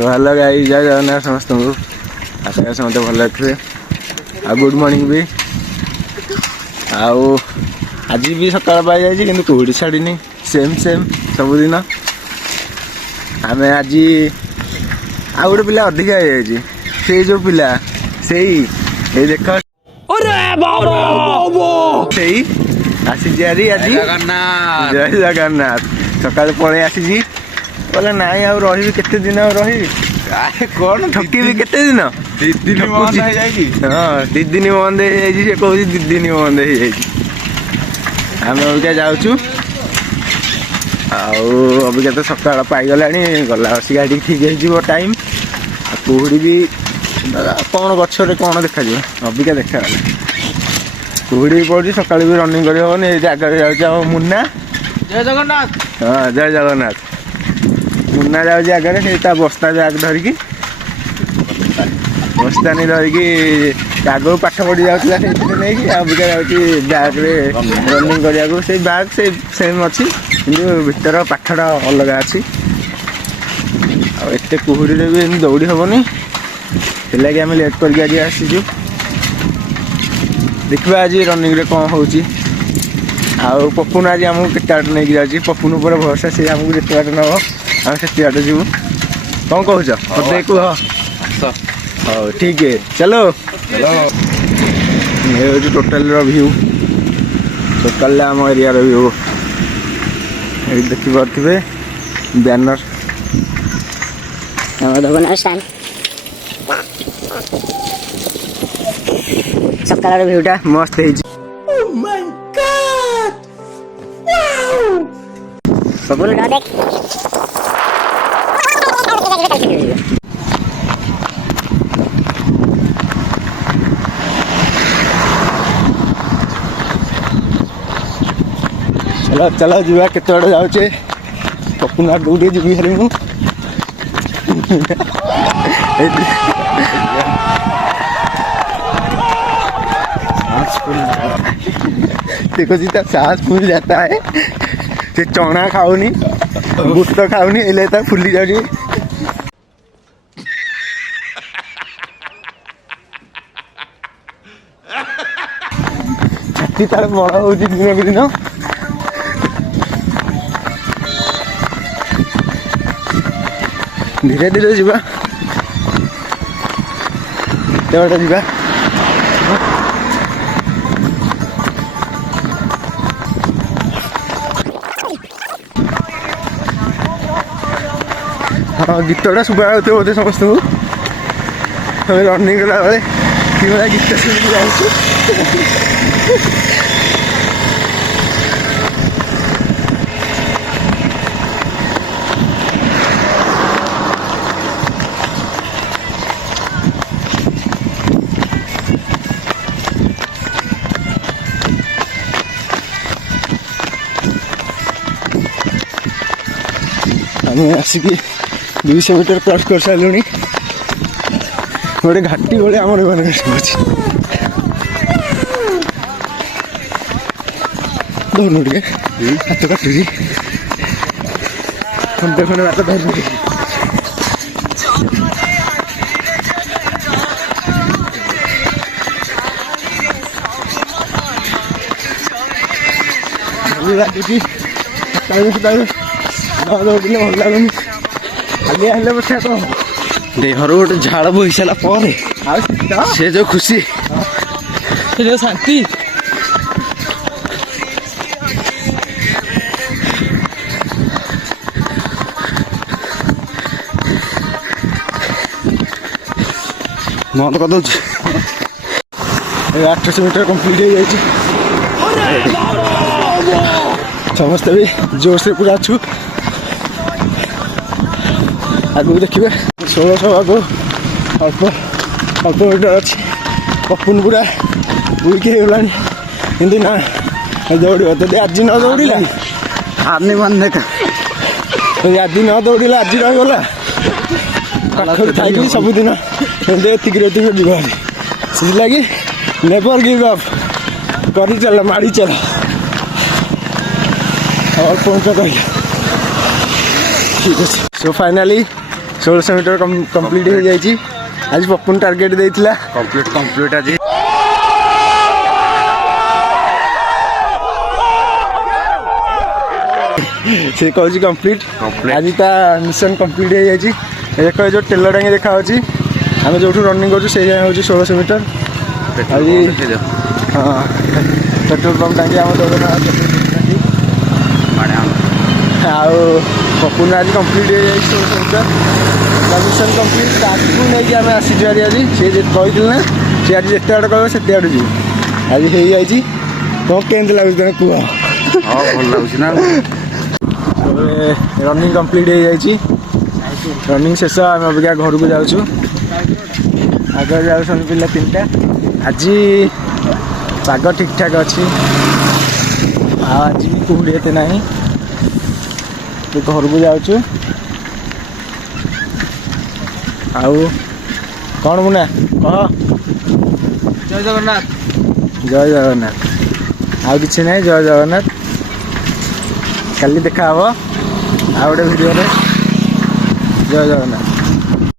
तो hello guys, जय जगन्नाथ समस्त को। आशा समस्त भल थे। आ गुड मॉर्निंग भी। आउ आज भी सकाल पाई जाइए कि कुहुड़ी छाड़ी सेम सेम सबुदिन। आम आज आ गोटे पिला अधिका से जो पिला से देख आसी आज जय जगन्नाथ सकाल पलि आसी बोले नाई आ रही केते दिन रही कौन थकी केते दिन हाँ 2 दिन बंद से कह 2 दिन बंद आम अबिका जाऊँ अबिका तो सकाल पाईगला गला बस गाड़ी ठीक हो टाइम कुहुड़ी भी कौन गचरे कौन देखा अबिका देखा कुहुड़ी भी पड़ी सका भी रनिंग कर आगे जाऊँ मुन्ना जय जगन्नाथ। हाँ जय जगन्नाथ। मुन्ना जाऊँगी आगे बस्ता बैग धरिकी बस्तानी धरिकी आगू पाठ पढ़ी जाऊला नहीं अबिका जाऊँगी बैग्रे रनिंग करने से बैग से सेम अच्छी कि भीतर पाठटा अलग अच्छी आते कुहुड़ी भी दौड़ी हेनी से आम लेट करके आज आसीचु देखा आज रनिंग रे कौन हो पपुन आज आमको केते बाट नहीं जाऊँगी पपुन पर भरोसा से आमको जिते बाट नब आम से बाट जीव कौन कह मत कह हाँ ठीक है चलो ये हूँ टोटाल व्यू टोटाल आम एरिया व्यू ये देखिपे बैनर सकाल व्यूटा मस्त है चलो चलो जीवा केते बड़े जाऊे पपुना दौड़ी जी हेरी मु देखो जी साहस फूल जाता है से चना खाऊनी बुट खाऊनी इले तो फुली जाऊँ छाती तार बड़ हो दिन को दिन धीरे धीरे जीवा बाटा जीवा हाँ गीतटा शुभा बोधे समस्त को रनिंग कला बेले कि भाई गीत शुणी जाऊँ आम आसिक 200 मीटर क्रॉस कर सारे गोटे घाटी भाई आम दौड़ू टे हाथ काटुरी खंडे खंडे बात धर लगुच दौड़े भल लगुनि आगे आने पछा तो देहर गोटे झाड़ बोही सारा से जो खुशी से जो शांति बंद कर दे 800 मीटर कंप्लीट हो जाए समस्ते भी जोर से पूरा अच्छु आगे देखिए 1600 आगे अल्प अल्प मीटर अच्छी पपुन पूरा वीक होगा कि ना दौड़ तो आज न दौड़ा आर्मी मान देखा आज न दौड़ा आज रहीगला पाखर थी सबुदिन एतिक जीवा से लगी नेवर गिव अप कर चल माड़ी चल अल्प मीटर ठीक है। सो फाइनाली 1600 मीटर कंप्लीट हो जाइए। आज पप्पुन टार्गेट देइथिला कंप्लीट आज से कहूँ कंप्लीट आज ता मिशन कंप्लीट हो जाइए। देख जो टेलर टांगे देखा आम जो रनिंग कर 1600 मीटर आज हाँ पेट्रोल पंप टांगे आम आउ पप्पुन आज कंप्लीट हो जाए 1600 मीटर मिशन कंप्लीट ताकू नहीं आम आसी आज सी कही ना सी आज जिते आड़े कह से आड़े जी आज हो जाए तुम केमती लगुच तुम कह हाँ भल लगुच ना रनिंग कंप्लीट हो जाए रनिंग शेष आम अबिका घर को जाऊँ आगे जाऊँ पिला 3टा आज पाग ठीक ठाक अच्छी आज भी कुहुड़ी एते ना तो घर को जाऊँ आउ कौन मुना कह जय जगन्नाथ जय जगन्नाथ आउ किसी ना जय जगन्नाथ काली देखा आ गोटे भिडियो जय जगन्नाथ।